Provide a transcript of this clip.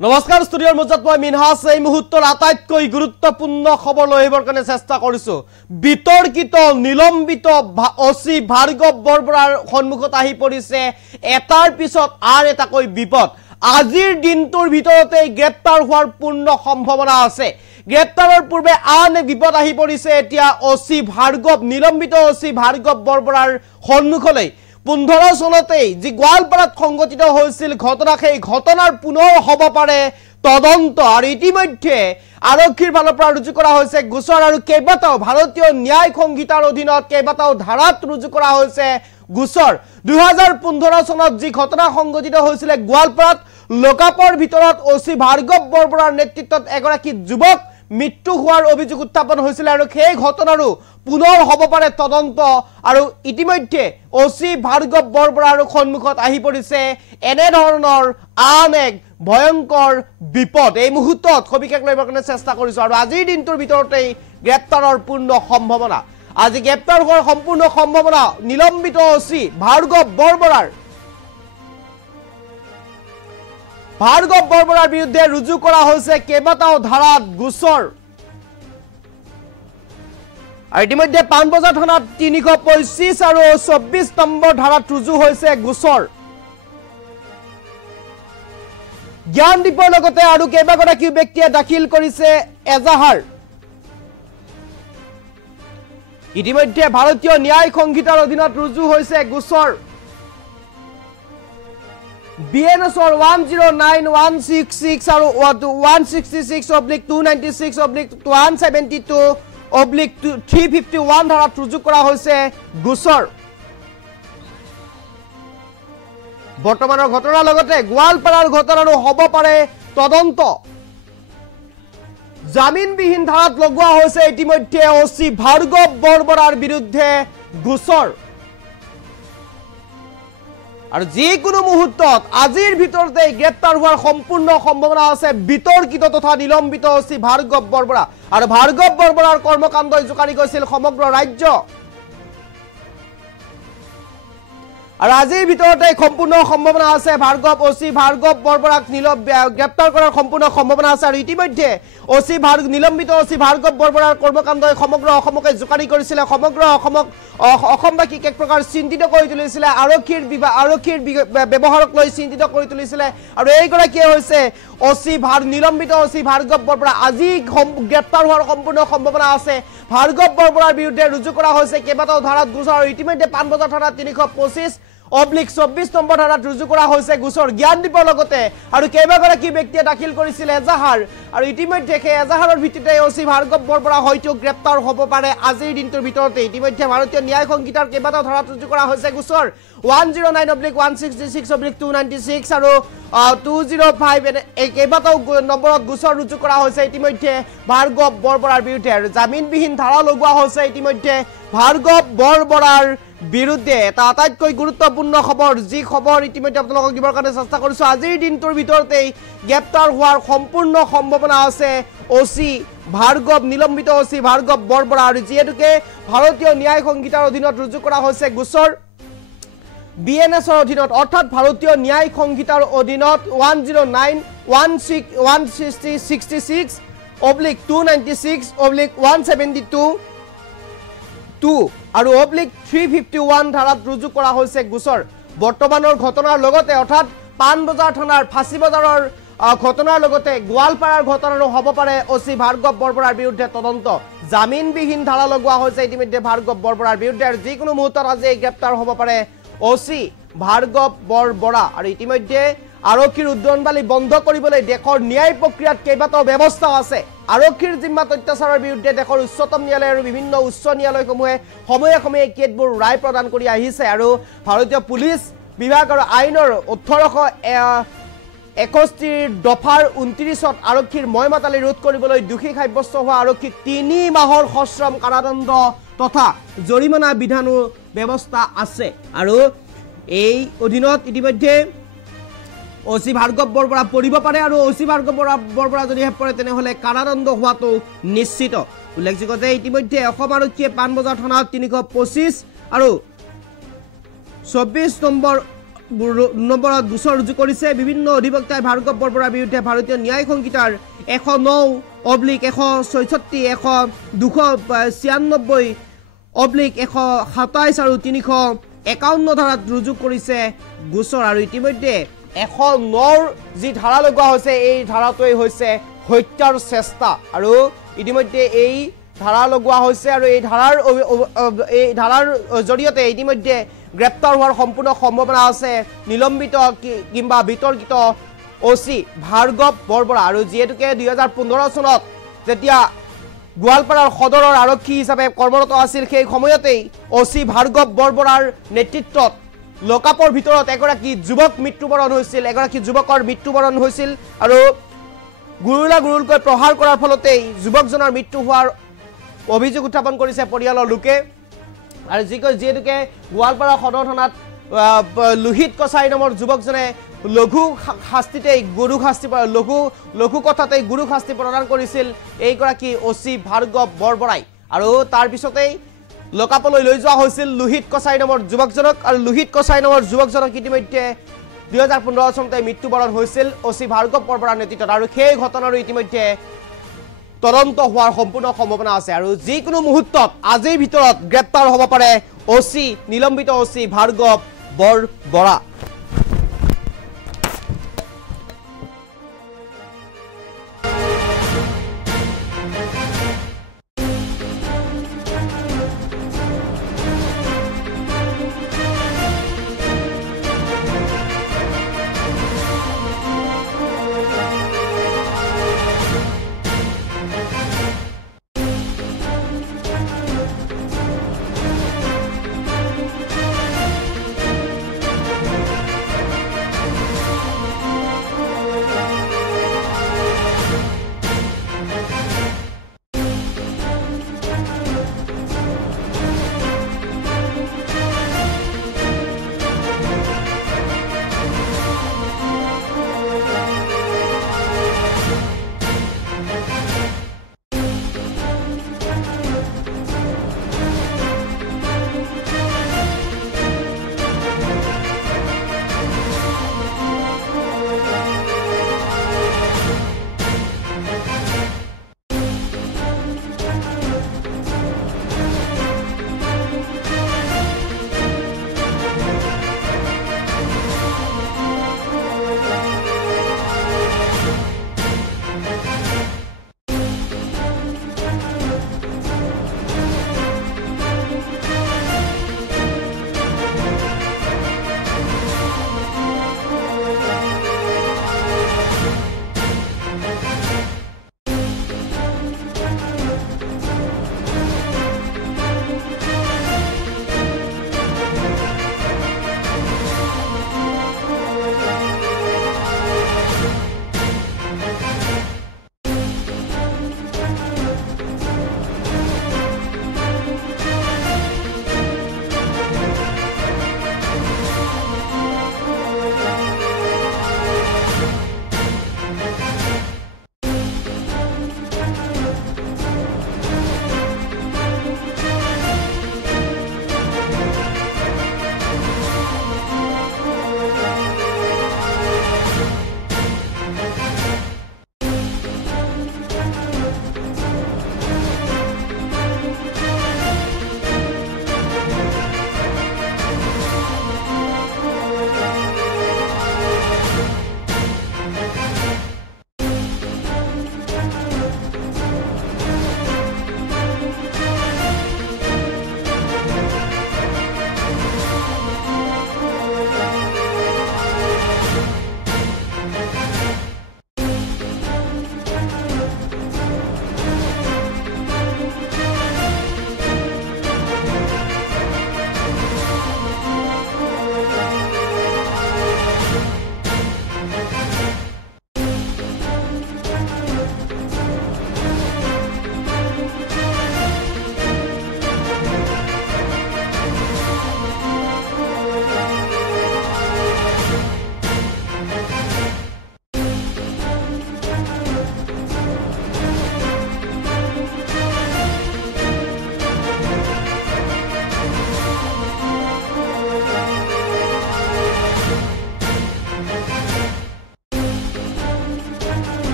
নমস্কাৰ ষ্টুডিঅ'ৰ মজত মই মিনহাস এই মুহূৰ্তৰ আটাইতকৈ গুৰুত্বপূৰ্ণ খবৰ লৈ আহিবৰ কাৰণে চেষ্টা কৰিছো বিতৰ্কিত নিলম্বিত অসি ভাৰ্গৱ বৰবৰাৰ সন্মুখত আহি পৰিছে এটাৰ পিছত আৰ এটাকৈ বিপদ আজিৰ দিনটোৰ ভিতৰতে গ্ৰেপ্তাৰ হোৱাৰ পূৰ্ণ সম্ভাৱনা আছে গ্ৰেপ্তাৰৰ পূৰ্বে আন বিপদ আহি পৰিছে এতিয়া অসি ভাৰ্গৱ নিলম্বিত অসি ভাৰ্গৱ বৰবৰাৰ সন্মুখলৈ 15 চনতেই যি গোৱালপাৰাত সংগঠিত হৈছিল ঘটনা সেই ঘটনাৰ পুনৰ হ'ব পাৰে তদন্ত আৰু ইতিমধ্যে আৰক্ষীৰ ফালৰ পৰা ৰুজু কৰা হৈছে গোচৰ আৰু কেইবাটাও ভাৰতীয় ন্যায় সংহিতাৰ অধীনত কেইবাটাও ধাৰাত ৰুজু কৰা হৈছে গোচৰ 2015 চনত যি ঘটনা সংগঠিত হৈছিল গোৱালপাৰাত লোকাপৰ ভিতৰত অসি ভাৰ্গৱ বৰবৰাৰ নেতৃত্বত এগৰাকী যুৱক মৃত্যু হোৱাৰ অভিযোগ উত্থাপন হৈছিল আৰু সেই ঘটনাৰো পুনৰ হ'ব পাৰে তদন্ত আৰু ইতিমধ্যে অসি ভাৰ্গৱ বৰবৰাৰ সন্মুখত আহি পৰিছে এনে ধৰণৰ আন এক ভয়ংকৰ বিপদ এই মুহূৰ্তত সবিশেষ লইবৰ কাৰণে চেষ্টা কৰিছো আৰু আজিৰ দিনটোৰ ভিতৰতে গ্ৰেপ্তাৰৰ পূৰ্ণ সম্ভাৱনা আজি গ্ৰেপ্তাৰ হোৱাৰ সম্পূৰ্ণ সম্ভাৱনা নিলম্বিত অসি ভাৰ্গৱ বৰবৰাৰ বিৰুদ্ধে ৰুজু কৰা হৈছে কেইবাটাও ধাৰাত গোচৰ ইতিমধ্যে পানবজাৰ থানাত 325 আৰু 24 নম্বৰ ধাৰাত ৰুজু হৈছে গোচৰ জ্ঞানদীপৰ লগতে আৰু কেইবাগৰাকী ব্যক্তিয়ে দাখিল কৰিছে এজাহাৰ ইতিমধ্যে ভাৰতীয় ন্যায় সংহিতাৰ অধীনত ৰুজু হৈছে গোচৰ BNSৰ 109166 আৰু 169/296/172/351 ধাৰাত ৰুজু কৰা হৈছে গোচৰ বৰ্তমানৰ ঘটনাৰ লগতে গোৱালপাৰাৰ ঘটনাৰো হ'ব পাৰে তদন্ত জামিনবিহীন ধাৰাত লগোৱা হৈছে ইতিমধ্যে অসি ভাৰ্গৱ বৰবৰাৰ বিৰুদ্ধে গোচৰ আৰু যিকোনো মুহূৰ্তত আজিৰ ভিতৰতে গ্ৰেপ্তাৰ হোৱাৰ সম্পূৰ্ণ সম্ভাৱনা আছে বিতৰ্কিত তথা নিলম্বিত অসি ভাৰ্গৱ বৰবৰা আৰু ভাৰ্গৱ বৰবৰাৰ কৰ্মকাণ্ডই জোকাৰি গৈছিল সমগ্ৰ ৰাজ্য আৰু আজিৰ ভিতৰতে সম্পূৰ্ণ সম্ভাৱনা আছে অসি ভাৰ্গৱ বৰবৰাক গ্ৰেপ্তাৰ কৰাৰ সম্পূৰ্ণ সম্ভাৱনা আছে আৰু ইতিমধ্যে নিলম্বিত অসি ভাৰ্গৱ বৰবৰাৰ কৰ্মকাণ্ডই সমগ্ৰ অসমকে জোকাৰি কৰিছিল সমগ্ৰ অসমবাসীক এক প্ৰকাৰ চিন্তিত কৰি তুলিছিল আৰক্ষীৰ ব্যৱহাৰক লৈ চিন্তিত কৰি তুলিছিল আৰু এইগৰাকীয়ে হৈছে নিলম্বিত অসি ভাৰ্গৱ বৰবৰা আজি গ্ৰেপ্তাৰ হোৱাৰ সম্পূৰ্ণ সম্ভাৱনা আছে ভাৰ্গৱ বৰবৰাৰ বিৰুদ্ধে ৰুজু কৰা হৈছে কেইবাটাও ধাৰাত গোচৰ আৰু ইতিমধ্যে পানবজাৰ থানাত 325/24 নম্বৰ ধাৰাত ৰুজু কৰা হৈছে গোচৰ জ্ঞানদীপৰ লগতে আৰু কেইবাগৰাকী ব্যক্তিয়ে দাখিল কৰিছিল এজাহাৰ আৰু ইতিমধ্যে সেই এজাহাৰৰ ভিত্তিতে অসি ভাৰ্গৱ বৰবৰা হয়তো গ্ৰেপ্তাৰ হ'ব পাৰে আজিৰ দিনটোৰ ভিতৰতে ইতিমধ্যে ভাৰতীয় ন্যায় সংহিতাৰ কেইবাটাও ধাৰাত ৰুজু কৰা হৈছে গোচৰ 109/166/296 আৰু 205 এই কেইবাটাও নম্বৰত গোচৰ ৰুজু কৰা হৈছে ইতিমধ্যে ভাৰ্গৱ বৰবৰাৰ বিৰুদ্ধে আৰু জামিনবিহীন ধাৰা লগোৱা হৈছে ইতিমধ্যে ভাৰ্গৱ বৰবৰাৰ বিৰুদ্ধে এটা আটাইতকৈ গুৰুত্বপূৰ্ণ খবৰ যি খবৰ ইতিমধ্যে আপোনালোকক দিবৰ কাৰণে চেষ্টা কৰিছো আজিৰ দিনটোৰ ভিতৰতে গ্ৰেপ্তাৰ হোৱাৰ সম্পূৰ্ণ সম্ভাৱনা আছে নিলম্বিত অসি ভাৰ্গৱ বৰবৰা আৰু যিহেতুকে ভাৰতীয় ন্যায় সংহিতাৰ অধীনত ৰুজু কৰা হৈছে গোচৰ BNSৰ অধীনত অৰ্থাৎ ভাৰতীয় ন্যায় সংহিতাৰ অধীনত 109/166/296/172 আৰু /351 ধাৰাত ৰুজু কৰা হৈছে গোচৰ বৰ্তমানৰ ঘটনাৰ লগতে অৰ্থাৎ পানবজাৰ থানাৰ ফাঁচী বজাৰৰ ঘটনাৰ লগতে গোৱালপাৰাৰ ঘটনাৰো হ'ব পাৰে অসি ভাৰ্গৱ বৰবৰাৰ বিৰুদ্ধে তদন্ত জামিনবিহীন ধাৰা লগোৱা হৈছে ইতিমধ্যে ভাৰ্গৱ বৰবৰাৰ বিৰুদ্ধে আৰু যিকোনো মুহূৰ্তত আজি গ্ৰেপ্তাৰ হ'ব পাৰে অসি ভাৰ্গৱ বৰবৰা আৰু ইতিমধ্যে আৰক্ষীৰ উদ্যমবালি বন্ধ কৰিবলৈ দেশৰ ন্যায় প্ৰক্ৰিয়াত কেইবাটাও ব্যৱস্থা আছে আৰক্ষীৰ জিম্মাত অত্যাচাৰৰ বিৰুদ্ধে দেশৰ উচ্চতম ন্যায়ালয় আৰু বিভিন্ন উচ্চ ন্যায়ালয়সমূহে সময়ে সময়ে কেতবোৰ ৰায় প্ৰদান কৰি আহিছে আৰু ভাৰতীয় পুলিচ বিভাগ আৰু আইনৰ 1861 দফাৰ 29ত আৰক্ষীৰ ময়মাতালি ৰোধ কৰিবলৈ দোষী সাব্যস্ত হোৱা আৰক্ষীক 3 মাহৰ সশ্ৰম কাৰাদণ্ড তথা জৰিমনা বিধানো ব্যৱস্থা আছে আৰু এই অধীনত ইতিমধ্যে অসি ভাৰ্গৱ বৰবৰা পৰিব পাৰে আৰু অসি ভাৰ্গৱ বৰবৰা যদি পৰে তেনেহলে কাৰাদণ্ড হোৱাটো নিশ্চিত উল্লেখযোগ্য যে ইতিমধ্যে অসম আৰক্ষীয়ে পানবজাৰ থানাত 325 আৰু 24 নম্বৰ নম্বৰত গোচৰ ৰুজু কৰিছে বিভিন্ন অধিবক্তাই ভাৰ্গৱ বৰবৰাৰ বিৰুদ্ধে ভাৰতীয় ন্যায় সংহিতাৰ 109/296/196/127 আৰু 351 ধাৰাত ৰুজু কৰিছে গোচৰ আৰু ইতিমধ্যে 109ৰ যি ধাৰা লগোৱা হৈছে এই ধাৰাটোৱেই হৈছে হত্যাৰ চেষ্টা আৰু ইতিমধ্যে এই ধাৰা লগোৱা হৈছে আৰু এই ধাৰাৰ জৰিয়তে ইতিমধ্যে গ্ৰেপ্তাৰ হোৱাৰ সম্পূৰ্ণ সম্ভাৱনা আছে নিলম্বিত কিংবা বিতৰ্কিত ওসি ভাৰ্গৱ বৰবৰা আৰু যিহেতুকে 2015 চনত যেতিয়া গোৱালপাৰাৰ সদৰৰ আৰক্ষী হিচাপে কৰ্মৰত আছিল সেই সময়তেই ওসি ভাৰ্গৱ বৰবৰাৰ নেতৃত্বত লকাপৰ ভিতৰত এগৰাকী যুৱক মৃত্যুবৰণ হৈছিল এগৰাকী যুৱকৰ মৃত্যুবৰণ হৈছিল আৰু গুৰুলকৈ প্ৰহাৰ কৰাৰ ফলতেই যুৱকজনৰ মৃত্যু হোৱাৰ অভিযোগ উত্থাপন কৰিছে পৰিয়ালৰ লোকে আৰু যিহেতুকে গোৱালপাৰা সদৰ থানাত লোহিত কছাৰী নামৰ যুৱকজনে লঘু কথাতেই গুৰু শাস্তি প্ৰদান কৰিছিল এইগৰাকী ওসি ভাৰ্গৱ বৰবৰাই আৰু তাৰ পিছতেই লকাপলৈ লৈ যোৱা হৈছিল লোহিত কছাৰী নামৰ যুৱকজনক আৰু লোহিত কছাৰী নামৰ যুৱকজনক ইতিমধ্যে 2015 চনতে মৃত্যুবৰণ হৈছিল ওসি ভাৰ্গৱ বৰবৰাৰ নেতৃত্বত আৰু সেই ঘটনাৰো ইতিমধ্যে তদন্ত হোৱাৰ সম্পূৰ্ণ সম্ভাৱনা আছে আৰু যিকোনো মুহূৰ্তত আজিৰ ভিতৰত গ্ৰেপ্তাৰ হ'ব পাৰে ওসি নিলম্বিত ওসি ভাৰ্গৱ বৰবৰা।